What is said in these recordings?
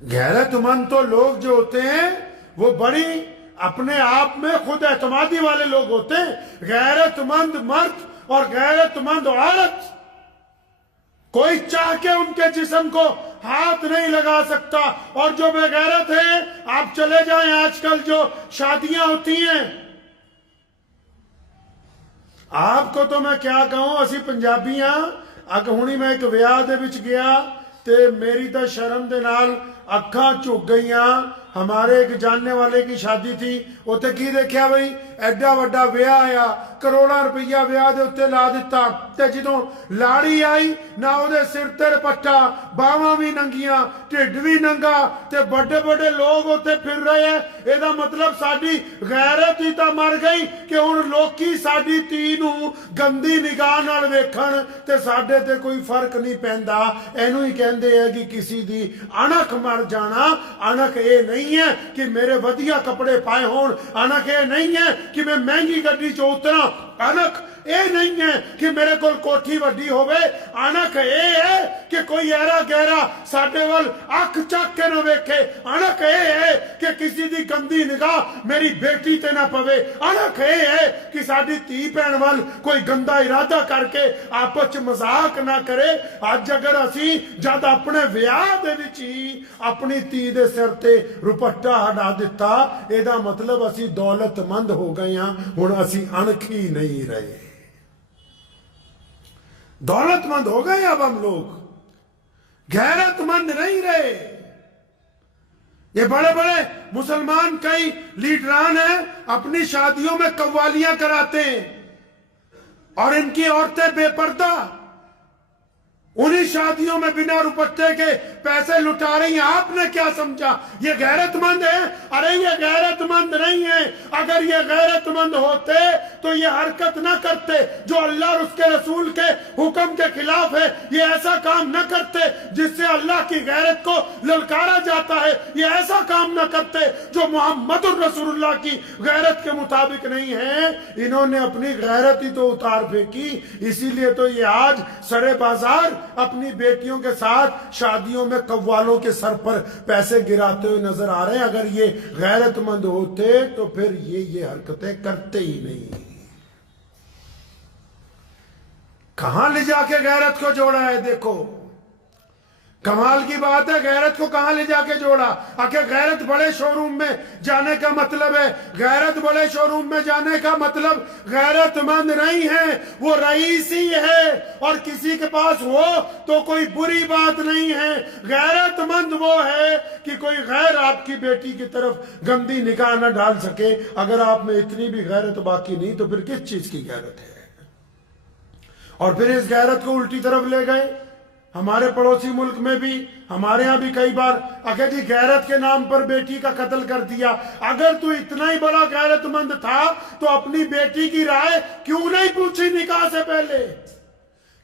غیرت مند تو لوگ جو ہوتے ہیں وہ بڑی اپنے آپ میں خود اعتمادی والے لوگ ہوتے ہیں۔ غیرت مند مرد اور غیرت مند عورت کوئی چاہ کے ان کے جسم کو ہاتھ نہیں لگا سکتا، اور جو بے غیرت ہیں آپ چلے جائیں آج کل جو شادیاں ہوتی ہیں، آپ کو تو میں کیا کہوں، اسی پنجابیاں ہونی میں ایک ویاہ دے وچ گیا تے میری تو شرم دے نال اکھاں جھک گئیاں۔ ہمارے ایک جاننے والے کی شادی تھی، اوتے کی دیکھیا بھئی ایڈا وڈا ویاہ آیا، کروڑاں روپیہ ویاہ دے اوتے لا دیتا، تے جدوں لاڑی آئی نہ او دے سر تے پٹا، باواں بھی ننگیاں، ٹھڈ بھی ننگا، تے بڑے بڑے لوگ اوتے پھر رہے ہیں۔ اے دا مطلب ساڈی غیرت ہی تا مر گئی کہ ہن لوکی ساڈی تی نو گندی نگاہ نال ویکھن تے ساڈے تے کوئی فرق نہیں پیندا۔ اینو ہی کہندے ہیں کہ کسی دی انکھ مر جانا۔ انکھ اے نہیں ہے کہ میرے ودیا کپڑے پائے ہون، انکھ اے نہیں ہے کہ میں مہنگی گڈی چ اتراں، انکھ اے نہیں ہے کہ میرے کول کوٹھی وڈی ہوئے، انکھ اے ہے کہ کوئی ایرا گہرا ساڈے ول اکھ چک کے نہ ویکھے، انکھ اے ہے کہ کسی دی گندی نگاہ میری بیٹی تے نہ پوے، انکھ اے ہے کہ ساڈی تھی بہن ول کوئی گندا ارادہ کر کے آپس مذاق نہ کرے۔ اج اگر اسی جد اپنے ویاہ دے وچ ہی اپنی تھی دے سر تے روپٹا ہٹا دیتا، اے دا مطلب اسی دولت مند ہو گئے ہاں، ہن اسی انکھ ہی نہیں رہے، دولت مند ہو گئے اب ہم لوگ، غیرت مند نہیں رہے۔ یہ بڑے بڑے مسلمان کئی لیڈران ہیں اپنی شادیوں میں قوالیاں کراتے ہیں اور ان کی عورتیں بے پردہ انہی شادیوں میں بنا روپٹے کے پیسے لٹا رہی ہیں۔ آپ نے کیا سمجھا یہ غیرت مند ہے؟ ارے یہ غیرت مند نہیں ہے۔ اگر یہ غیرت مند ہوتے تو یہ حرکت نہ کرتے جو اللہ اور اس کے رسول کے حکم کے خلاف ہے، یہ ایسا کام نہ کرتے جس سے اللہ کی غیرت کو للکارا جاتا ہے، یہ ایسا کام نہ کرتے جو محمد الرسول اللہ کی غیرت کے مطابق نہیں ہے۔ انہوں نے اپنی غیرت ہی تو اتار پھینکی، اسی لیے تو یہ آج سرے بازار اپنی بیٹیوں کے ساتھ شادیوں میں قوالوں کے سر پر پیسے گراتے ہوئے نظر آ رہے ہیں۔ اگر یہ غیرت مند ہوتے تو پھر یہ حرکتیں کرتے ہی نہیں۔ کہاں لے جا کے غیرت کو جوڑا ہے؟ دیکھو کمال کی بات ہے، غیرت کو کہاں لے جا کے جوڑا؟ آخر غیرت بڑے شو روم میں جانے کا مطلب ہے، غیرت بڑے شو روم میں جانے کا مطلب غیرت مند نہیں ہے، وہ رئیس ہی ہے، اور کسی کے پاس ہو تو کوئی بری بات نہیں ہے۔ غیرت مند وہ ہے کہ کوئی غیر آپ کی بیٹی کی طرف گندی نگاہ نہ ڈال سکے۔ اگر آپ میں اتنی بھی غیرت باقی نہیں تو پھر کس چیز کی غیرت ہے؟ اور پھر اس غیرت کو الٹی طرف لے گئے۔ ہمارے پڑوسی ملک میں بھی، ہمارے ہاں بھی کئی بار اگر جی غیرت کے نام پر بیٹی کا قتل کر دیا۔ اگر تو اتنا ہی بڑا غیرت مند تھا تو اپنی بیٹی کی رائے کیوں نہیں پوچھی نکاح سے پہلے؟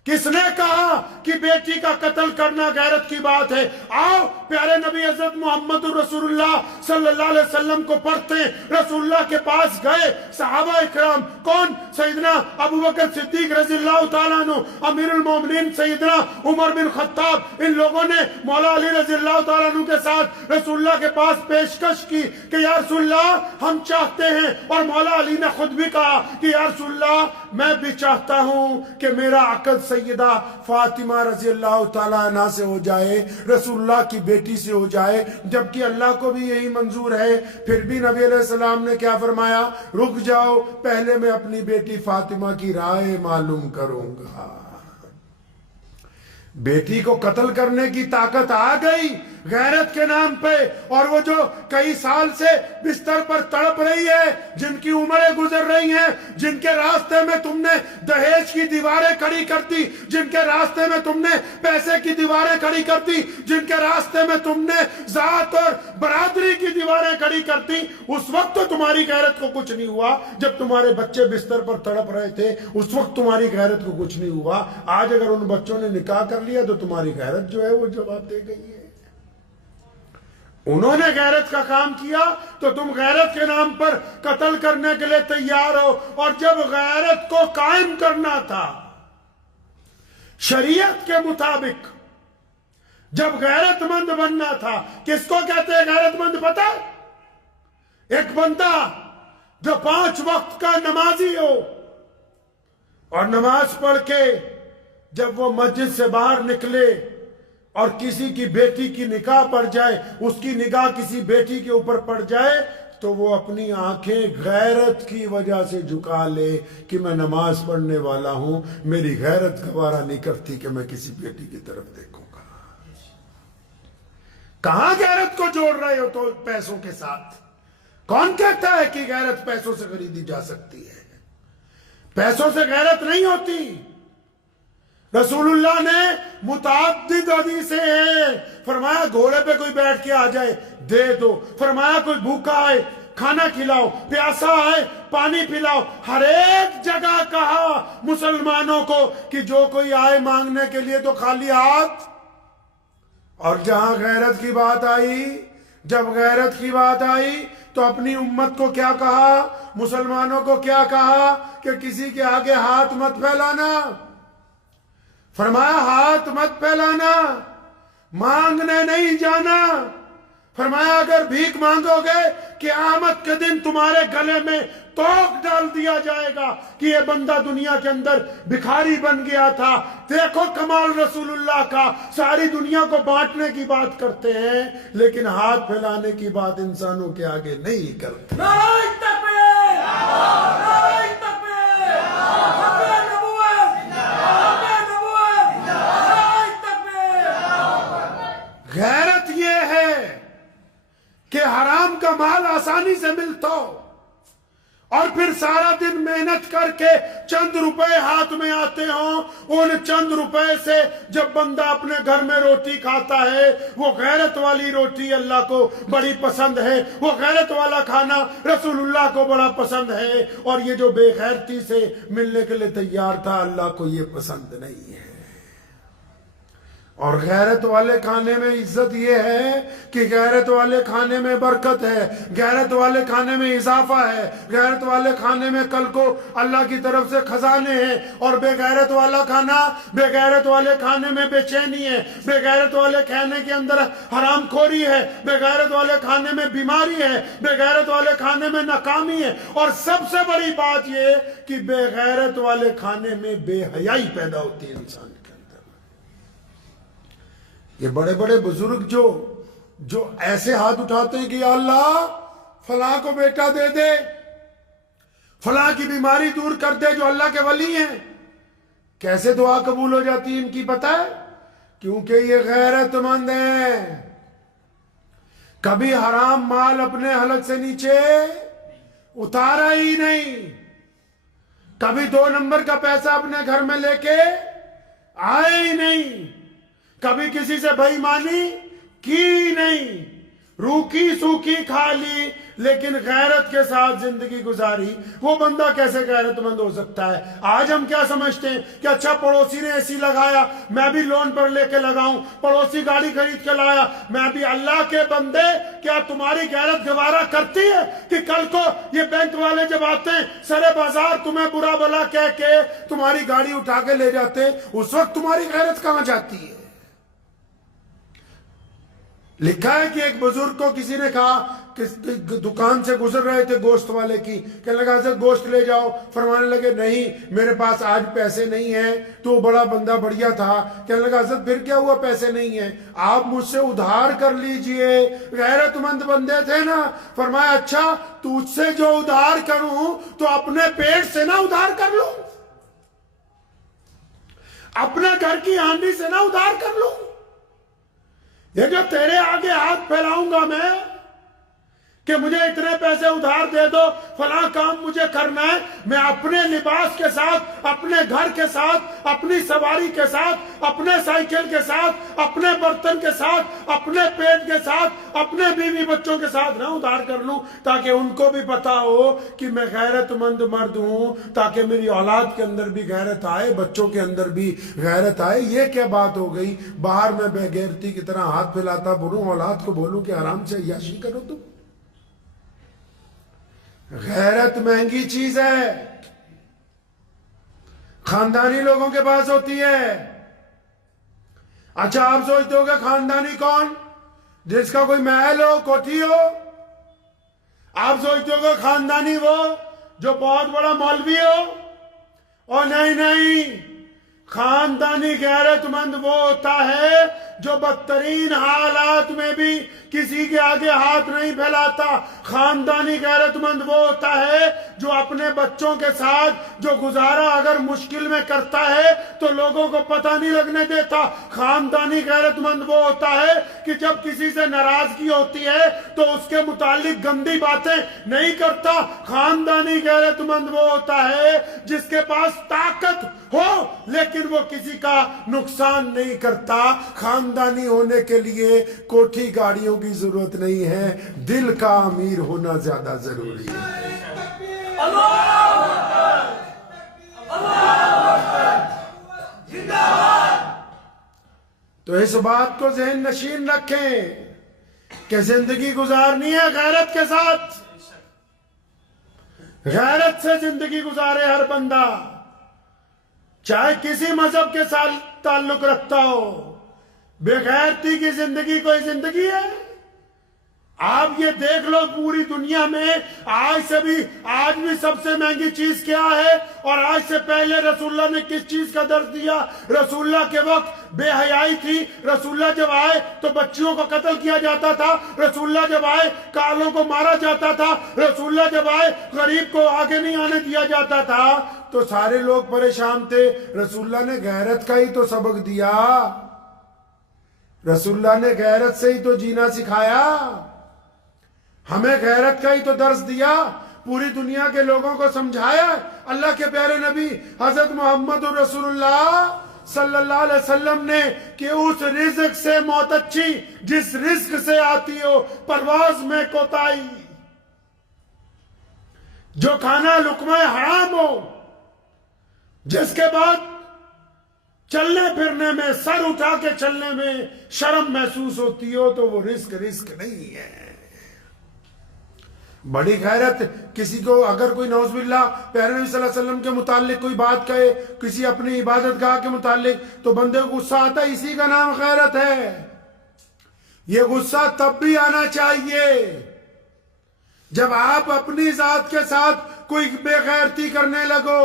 کس نے کہا کہ بیٹی کا قتل کرنا غیرت کی بات ہے؟ آؤ پیارے نبی حضرت محمد الرسول اللہ صلی اللہ علیہ وسلم کو پڑھتے ہیں۔ رسول اللہ کے پاس گئے صحابہ اکرام، کون؟ سیدنا ابو بکر صدیق رضی اللہ تعالیٰ عنہ، امیر المومنین سیدنا عمر بن خطاب، ان لوگوں نے مولا علی رضی اللہ تعالیٰ عنہ کے ساتھ رسول اللہ کے پاس پیشکش کی کہ یا رسول اللہ ہم چاہتے ہیں، اور مولا علی نے خود بھی کہا کہ یا رسول اللہ میں بھی چاہتا ہوں کہ میرا عقد سیدہ فاطمہ رضی اللہ تعالیٰ عنہ سے ہو جائے، رسول اللہ کی بیٹی سے ہو جائے، جبکہ اللہ کو بھی یہی منظور ہے۔ پھر بھی نبی علیہ السلام نے کیا فرمایا؟ رک جاؤ، پہلے میں اپنی بیٹی فاطمہ کی رائے معلوم کروں گا۔ بیٹی کو قتل کرنے کی طاقت آ گئی غیرت کے نام پہ، اور وہ جو کئی سال سے بستر پر تڑپ رہی ہے، جن کی عمریں گزر رہی ہیں، جن کے راستے میں تم نے دہیج کی دیواریں کھڑی کر دی، جن کے راستے میں تم نے پیسے کی دیواریں کھڑی کر دی، جن کے راستے میں تم نے ذات اور برادری کی دیواریں کھڑی کر دی، اس وقت تو تمہاری غیرت کو کچھ نہیں ہوا۔ جب تمہارے بچے بستر پر تڑپ رہے تھے اس وقت تمہاری غیرت کو کچھ نہیں ہوا۔ آج اگر ان بچوں نے نکاح کر لیا تو تمہاری غیرت جو ہے وہ جواب دے گئی ہے۔ انہوں نے غیرت کا کام کیا تو تم غیرت کے نام پر قتل کرنے کے لیے تیار ہو، اور جب غیرت کو قائم کرنا تھا شریعت کے مطابق، جب غیرت مند بننا تھا، کس کو کہتے ہیں غیرت مند پتہ ہے؟ ایک بندہ جو 5 وقت کا نمازی ہو اور نماز پڑھ کے جب وہ مسجد سے باہر نکلے اور کسی کی بیٹی کی نکاح پڑ جائے، اس کی نگاہ کسی بیٹی کے اوپر پڑ جائے تو وہ اپنی آنکھیں غیرت کی وجہ سے جھکا لے کہ میں نماز پڑھنے والا ہوں، میری غیرت گوارا نہیں کرتی کہ میں کسی بیٹی کی طرف دیکھوں گا۔ کہاں غیرت کو جوڑ رہے ہو تو پیسوں کے ساتھ؟ کون کہتا ہے کہ غیرت پیسوں سے خریدی جا سکتی ہے؟ پیسوں سے غیرت نہیں ہوتی۔ رسول اللہ نے متعدد حدیثیں ہیں، فرمایا گھوڑے پہ کوئی بیٹھ کے آ جائے دے دو، فرمایا کوئی بھوکا آئے کھانا کھلاؤ، پیاسا آئے پانی پلاؤ، ہر ایک جگہ کہا مسلمانوں کو کہ جو کوئی آئے مانگنے کے لیے تو خالی ہاتھ۔ اور جہاں غیرت کی بات آئی، جب غیرت کی بات آئی تو اپنی امت کو کیا کہا، مسلمانوں کو کیا کہا کہ کسی کے آگے ہاتھ مت پھیلانا، فرمایا ہاتھ مت پھیلانا، مانگنے نہیں جانا، فرمایا اگر بھیک مانگو گے قیامت کے دن تمہارے گلے میں توق ڈال دیا جائے گا کہ یہ بندہ دنیا کے اندر بھکاری بن گیا تھا۔ دیکھو کمال رسول اللہ کا، ساری دنیا کو بانٹنے کی بات کرتے ہیں لیکن ہاتھ پھیلانے کی بات انسانوں کے آگے نہیں کرتے۔ نعرہ تکبیر! نعرہ تکبیر! حق نبوت! حق نبوت! نعرہ تکبیر! غیرت یہ ہے کہ حرام کا مال آسانی سے ملتا ہو اور پھر سارا دن محنت کر کے چند روپے ہاتھ میں آتے ہوں، ان چند روپے سے جب بندہ اپنے گھر میں روٹی کھاتا ہے وہ غیرت والی روٹی اللہ کو بڑی پسند ہے، وہ غیرت والا کھانا رسول اللہ کو بڑا پسند ہے، اور یہ جو بے غیرتی سے ملنے کے لیے تیار تھا اللہ کو یہ پسند نہیں ہے۔ اور غیرت والے کھانے میں عزت یہ ہے کہ غیرت والے کھانے میں برکت ہے، غیرت والے کھانے میں اضافہ ہے، غیرت والے کھانے میں کل کو اللہ کی طرف سے خزانے ہیں، اور بے غیرت والا کھانا، بے غیرت والے کھانے میں بے چینی ہے، بے غیرت والے کھانے کے اندر حرام خوری ہے، بے غیرت والے کھانے میں بیماری ہے، بے غیرت والے کھانے میں ناکامی ہے، اور سب سے بڑی بات یہ کہ بے غیرت والے کھانے میں بے حیائی پیدا ہوتی ہے انسان۔ یہ بڑے بڑے بزرگ جو ایسے ہاتھ اٹھاتے ہیں کہ یا اللہ فلاں کو بیٹا دے دے، فلاں کی بیماری دور کر دے، جو اللہ کے ولی ہیں، کیسے دعا قبول ہو جاتی ہے ان کی پتہ ہے؟ کیونکہ یہ غیرت مند ہیں، کبھی حرام مال اپنے حلق سے نیچے اتارا ہی نہیں، کبھی 2 نمبر کا پیسہ اپنے گھر میں لے کے آئے ہی نہیں، کبھی کسی سے بے ایمانی کی نہیں، روکھی سوکھی کھا لی لیکن غیرت کے ساتھ زندگی گزاری۔ وہ بندہ کیسے غیرت مند ہو سکتا ہے؟ آج ہم کیا سمجھتے ہیں کہ اچھا پڑوسی نے ایسی لگایا میں بھی لون پر لے کے لگاؤں، پڑوسی گاڑی خرید کے لایا میں بھی۔ اللہ کے بندے، کیا تمہاری غیرت گوارا کرتی ہے کہ کل کو یہ بینک والے جب آتے ہیں سرے بازار تمہیں برا بلا کہہ کے تمہاری گاڑی اٹھا کے لے جاتے ہیں، اس وقت تمہاری غیرت کہاں جاتی ہے؟ لکھا ہے کہ ایک بزرگ کو کسی نے کہا کہ دکان سے گزر رہے تھے گوشت والے کی، کہنے لگا حضرت گوشت لے جاؤ، فرمانے لگے نہیں میرے پاس آج پیسے نہیں ہیں، تو وہ بڑا بندہ بڑھیا تھا، کہنے لگا حضرت پھر کیا ہوا پیسے نہیں ہیں، آپ مجھ سے ادھار کر لیجئے، غیرت مند بندے تھے نا، فرمایا اچھا تجھ سے جو ادھار کروں تو اپنے پیٹ سے نہ ادھار کر لوں، اپنے گھر کی ہانڈی سے نہ ادھار کر لوں، یہ جو تیرے آگے ہاتھ پھیلاؤں گا میں کہ مجھے اتنے پیسے ادھار دے دو، فلاں کام مجھے کرنا ہے، میں اپنے لباس کے ساتھ، اپنے گھر کے ساتھ، اپنی سواری کے ساتھ، اپنے سائیکل کے ساتھ، اپنے برتن کے ساتھ، اپنے پیٹ کے ساتھ، اپنے بیوی بچوں کے ساتھ نہ ادھار کر لوں، تاکہ ان کو بھی پتا ہو کہ میں غیرت مند مرد ہوں، تاکہ میری اولاد کے اندر بھی غیرت آئے، بچوں کے اندر بھی غیرت آئے۔ یہ کیا بات ہو گئی؟ باہر میں بے غیرتی کی طرح ہاتھ پھیلاتا بولوں، اولاد کو بولوں کہ آرام سے عیاشی کرو تم۔ غیرت مہنگی چیز ہے، خاندانی لوگوں کے پاس ہوتی ہے، اچھا آپ سوچتے ہو کہ خاندانی کون؟ جس کا کوئی محل ہو، کوٹھی ہو؟ آپ سوچتے ہو کہ خاندانی وہ جو بہت بڑا مولوی ہو؟ اور نہیں، خاندانی غیرت مند وہ ہوتا ہے جو بدترین حالات میں بھی کسی کے آگے ہاتھ نہیں پھیلاتا۔ خاندانی غیرت مند وہ ہوتا ہے جو اپنے بچوں کے ساتھ جو گزارا اگر مشکل میں کرتا ہے تو لوگوں کو پتہ نہیں لگنے دیتا۔ خاندانی غیرت مند وہ ہوتا ہے کہ جب کسی سے ناراضگی ہوتی ہے تو اس کے متعلق گندی باتیں نہیں کرتا۔ خاندانی غیرت مند وہ ہوتا ہے جس کے پاس طاقت ہو لیکن وہ کسی کا نقصان نہیں کرتا۔ خاندانی ہونے کے لیے کوٹھی گاڑیوں کی ضرورت نہیں ہے، دل کا امیر ہونا زیادہ ضروری ہے۔ تو اس بات کو ذہن نشین رکھیں کہ زندگی گزارنی ہے غیرت کے ساتھ۔ غیرت سے زندگی گزارے ہر بندہ، چاہے کسی مذہب کے ساتھ تعلق رکھتا ہو۔ بے غیرتی کی زندگی کوئی زندگی ہے؟ آپ یہ دیکھ لو پوری دنیا میں آج بھی سب سے مہنگی چیز کیا ہے؟ اور آج سے پہلے رسول اللہ نے کس چیز کا درس دیا؟ رسول اللہ کے وقت بے حیائی تھی۔ رسول اللہ جب آئے تو بچیوں کو قتل کیا جاتا تھا۔ رسول اللہ جب آئے کالوں کو مارا جاتا تھا۔ رسول اللہ جب آئے غریب کو آگے نہیں آنے دیا جاتا تھا۔ تو سارے لوگ پریشان تھے۔ رسول اللہ نے غیرت کا ہی تو سبق دیا، رسول اللہ نے غیرت سے ہی تو جینا سکھایا، ہمیں غیرت کا ہی تو درس دیا، پوری دنیا کے لوگوں کو سمجھایا۔ اللہ کے پیارے نبی حضرت محمد رسول اللہ صلی اللہ علیہ وسلم نے کہ اس رزق سے موت اچھی جس رزق سے آتی ہو پرواز میں کوتاہی، جو کھانا لقمہ حرام ہو، جس کے بعد چلنے پھرنے میں سر اٹھا کے چلنے میں شرم محسوس ہوتی ہو تو وہ رزق نہیں ہے۔ بڑی غیرت کسی کو اگر کوئی نعوذ باللہ پیارے نبی صلی اللہ علیہ وسلم کے متعلق کوئی بات کہے، کسی اپنی عبادت گاہ کے متعلق، تو بندے کو غصہ آتا ہے، اسی کا نام غیرت ہے۔ یہ غصہ تب بھی آنا چاہیے جب آپ اپنی ذات کے ساتھ کوئی بے غیرتی کرنے لگو۔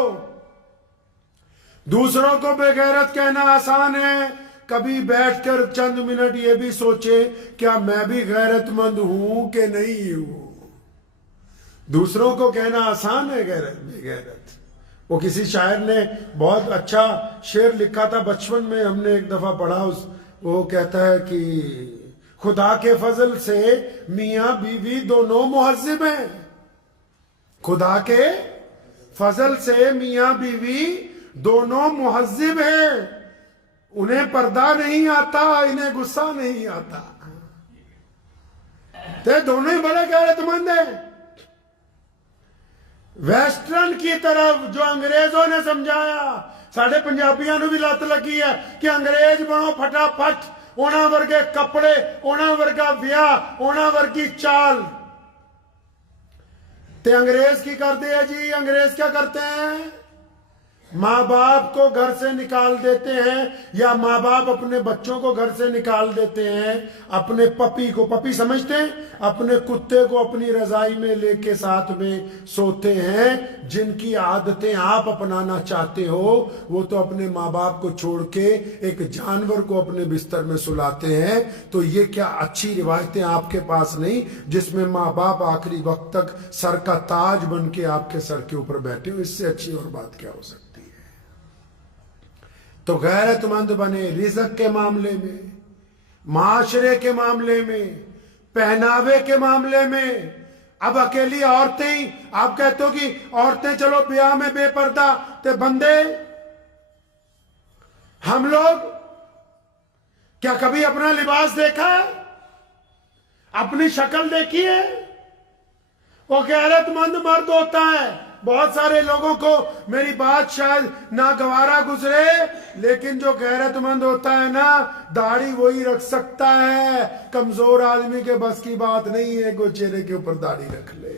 دوسروں کو بے غیرت کہنا آسان ہے، کبھی بیٹھ کر چند منٹ یہ بھی سوچے کیا میں بھی غیرت مند ہوں کہ نہیں ہوں۔ دوسروں کو کہنا آسان ہے، بے غیرت۔ وہ کسی شاعر نے بہت اچھا شعر لکھا تھا، بچپن میں ہم نے ایک دفعہ پڑھا، وہ کہتا ہے کہ خدا کے فضل سے میاں بیوی دونوں مہذب ہیں۔ خدا کے فضل سے میاں بیوی دونوں مہذب ہیں، انہیں پردہ نہیں آتا، انہیں غصہ نہیں آتا، تو دونوں ہی بڑے غیرت مند ہیں۔ ویسٹرن کی طرف جو انگریزوں نے سمجھایا، ساڑھے پنجابیاں نو بھی لت لگی ہے کہ انگریز بنو پھٹا پھٹ، اونا ورگے کپڑے، اونا ورگا ویاہ، اونا ورگی چال۔ تے انگریز کی کرتے ہیں جی؟ انگریز کیا کرتے ہیں؟ ماں باپ کو گھر سے نکال دیتے ہیں، یا ماں باپ اپنے بچوں کو گھر سے نکال دیتے ہیں، اپنے پپی کو، پپی سمجھتے ہیں، اپنے کتے کو اپنی رضائی میں لے کے ساتھ میں سوتے ہیں۔ جن کی عادتیں آپ اپنانا چاہتے ہو وہ تو اپنے ماں باپ کو چھوڑ کے ایک جانور کو اپنے بستر میں سلاتے ہیں۔ تو یہ کیا اچھی روایتیں آپ کے پاس نہیں جس میں ماں باپ آخری وقت تک سر کا تاج بن کے آپ کے سر کے اوپر بیٹھے ہو؟ اس سے اچھی اور بات کیا ہو سکتی؟ تو غیرت مند بنے رزق کے معاملے میں، معاشرے کے معاملے میں، پہناوے کے معاملے میں۔ اب اکیلی عورتیں ہی آپ کہتے ہو کہ عورتیں چلو بیاہ میں بے پردہ، تے بندے ہم لوگ کیا کبھی اپنا لباس دیکھا ہے؟ اپنی شکل دیکھی ہے؟ وہ غیرت مند مرد ہوتا ہے۔ بہت سارے لوگوں کو میری بات شاید ناگوارا گزرے، لیکن جو غیرت مند ہوتا ہے نا، داڑھی وہی رکھ سکتا ہے، کمزور آدمی کے بس کی بات نہیں ہے کہ وہ چہرے کے اوپر داڑھی رکھ لے۔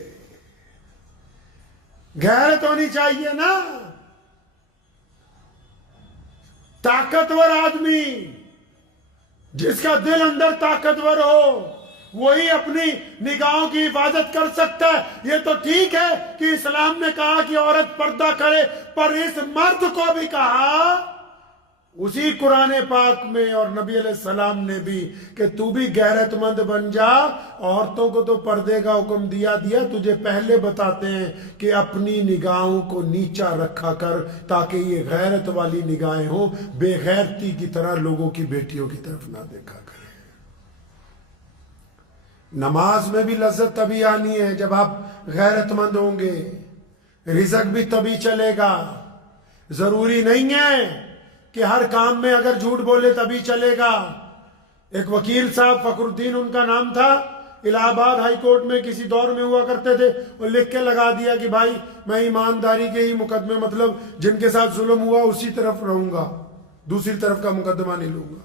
غیرت ہونی چاہیے نا۔ طاقتور آدمی جس کا دل اندر طاقتور ہو وہی اپنی نگاہوں کی حفاظت کر سکتا ہے. یہ تو ٹھیک ہے کہ اسلام نے کہا کہ عورت پردہ کرے، پر اس مرد کو بھی کہا اسی قرآن پاک میں اور نبی علیہ السلام نے بھی کہ تو بھی غیرت مند بن جا. عورتوں کو تو پردے کا حکم دیا، تجھے پہلے بتاتے ہیں کہ اپنی نگاہوں کو نیچا رکھا کر تاکہ یہ غیرت والی نگاہیں ہوں، بے غیرتی کی طرح لوگوں کی بیٹیوں کی طرف نہ دیکھا کرے. نماز میں بھی لذت تبھی آنی ہے جب آپ غیرت مند ہوں گے، رزق بھی تبھی چلے گا. ضروری نہیں ہے کہ ہر کام میں اگر جھوٹ بولے تبھی چلے گا. ایک وکیل صاحب فخر الدین ان کا نام تھا، الہ آباد ہائی کورٹ میں کسی دور میں ہوا کرتے تھے، اور لکھ کے لگا دیا کہ بھائی میں ایمانداری کے ہی مقدمے، مطلب جن کے ساتھ ظلم ہوا اسی طرف رہوں گا، دوسری طرف کا مقدمہ نہیں لوں گا.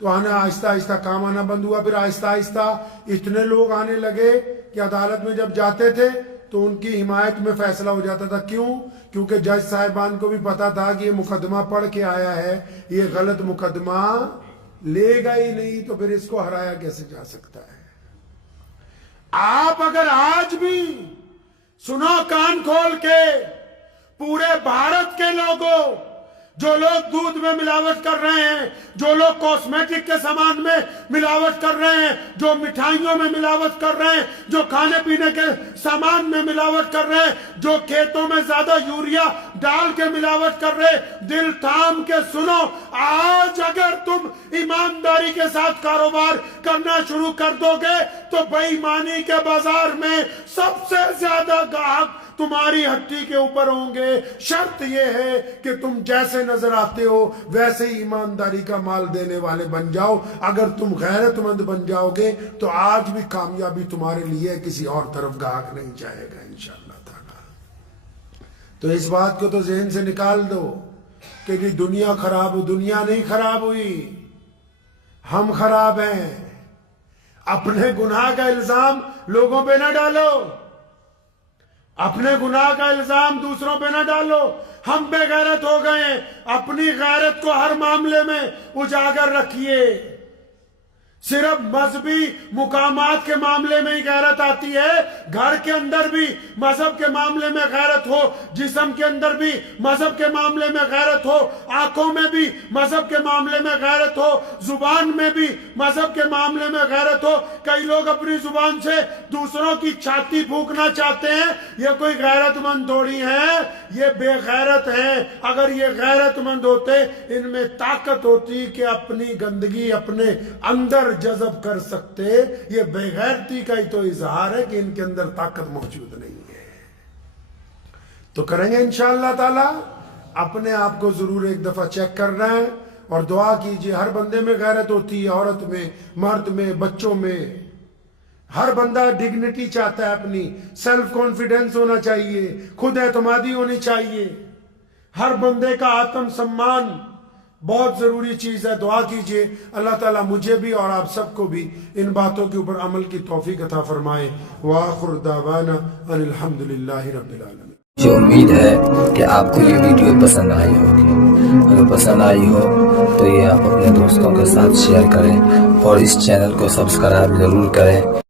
تو آہستہ آہستہ کام آنا بند ہوا. پھر آہستہ آہستہ اتنے لوگ آنے لگے کہ عدالت میں جب جاتے تھے تو ان کی حمایت میں فیصلہ ہو جاتا تھا. کیوں؟ کیونکہ جج صاحبان کو بھی پتا تھا کہ یہ مقدمہ پڑھ کے آیا ہے، یہ غلط مقدمہ لے گا ہی نہیں، تو پھر اس کو ہرایا کیسے جا سکتا ہے. آپ اگر آج بھی سنو کان کھول کے، پورے بھارت کے لوگوں، جو لوگ دودھ میں ملاوٹ کر رہے ہیں، جو لوگ کاسمیٹک کے سامان میں ملاوٹ کر رہے ہیں، جو مٹھائیوں میں ملاوٹ کر رہے ہیں، جو کھانے پینے کے سامان میں ملاوٹ کر رہے ہیں، جو کھیتوں میں زیادہ یوریا ڈال کے ملاوٹ کر رہے ہیں، دل تھام کے سنو، آج اگر تم ایمانداری کے ساتھ کاروبار کرنا شروع کر دو گے تو بے ایمانی کے بازار میں سب سے زیادہ گاہک تمہاری ہڈی کے اوپر ہوں گے. شرط یہ ہے کہ تم جیسے نظر آتے ہو ویسے ہی ایمانداری کا مال دینے والے بن جاؤ. اگر تم غیرت مند بن جاؤ گے تو آج بھی کامیابی تمہارے لیے، کسی اور طرف گاہک نہیں جائے گا انشاءاللہ تعالی. تو اس بات کو تو ذہن سے نکال دو کہ یہ دنیا خراب ہو، دنیا نہیں خراب ہوئی، ہم خراب ہیں. اپنے گناہ کا الزام لوگوں پہ نہ ڈالو، اپنے گناہ کا الزام دوسروں پہ نہ ڈالو. ہم بے غیرت ہو گئے ہیں. اپنی غیرت کو ہر معاملے میں اجاگر رکھیے. صرف مذہبی مقامات کے معاملے میں ہی غیرت آتی ہے. گھر کے اندر بھی مذہب کے معاملے میں غیرت ہو، جسم کے اندر بھی مذہب کے معاملے میں غیرت ہو، آنکھوں میں بھی مذہب کے معاملے میں غیرت ہو، زبان میں بھی مذہب کے معاملے میں غیرت ہو. کئی لوگ اپنی زبان سے دوسروں کی چھاتی پھونکنا چاہتے ہیں. یہ کوئی غیرت مند تھوڑی ہیں، یہ بے غیرت ہیں. اگر یہ غیرت مند ہوتے، ان میں طاقت ہوتی کہ اپنی گندگی اپنے اندر جذب کر سکتے. یہ بے غیرتی کا ہی تو اظہار ہے کہ ان کے اندر طاقت موجود نہیں ہے. تو کریں گے انشاءاللہ تعالی. اپنے آپ کو ضرور ایک دفعہ چیک کرنا ہے اور دعا کیجئے. ہر بندے میں غیرت ہوتی ہے، عورت میں، مرد میں، بچوں میں. ہر بندہ ڈگنیٹی چاہتا ہے، اپنی سیلف کانفیڈنس ہونا چاہیے، خود اعتمادی ہونی چاہیے. ہر بندے کا آتم سمان بہت ضروری چیز ہے. دعا کیجئے اللہ تعالیٰ مجھے بھی اور آپ سب کو بھی ان باتوں کے اوپر عمل کی توفیق عطا فرمائے. وآخر دعوانا ان الحمدللہ رب العالمین. مجھے امید ہے کہ آپ کو یہ ویڈیو پسند آئی ہوگی. اگر پسند آئی ہو تو یہ آپ اپنے دوستوں کے ساتھ شیئر کریں اور اس چینل کو سبسکرائب ضرور کریں.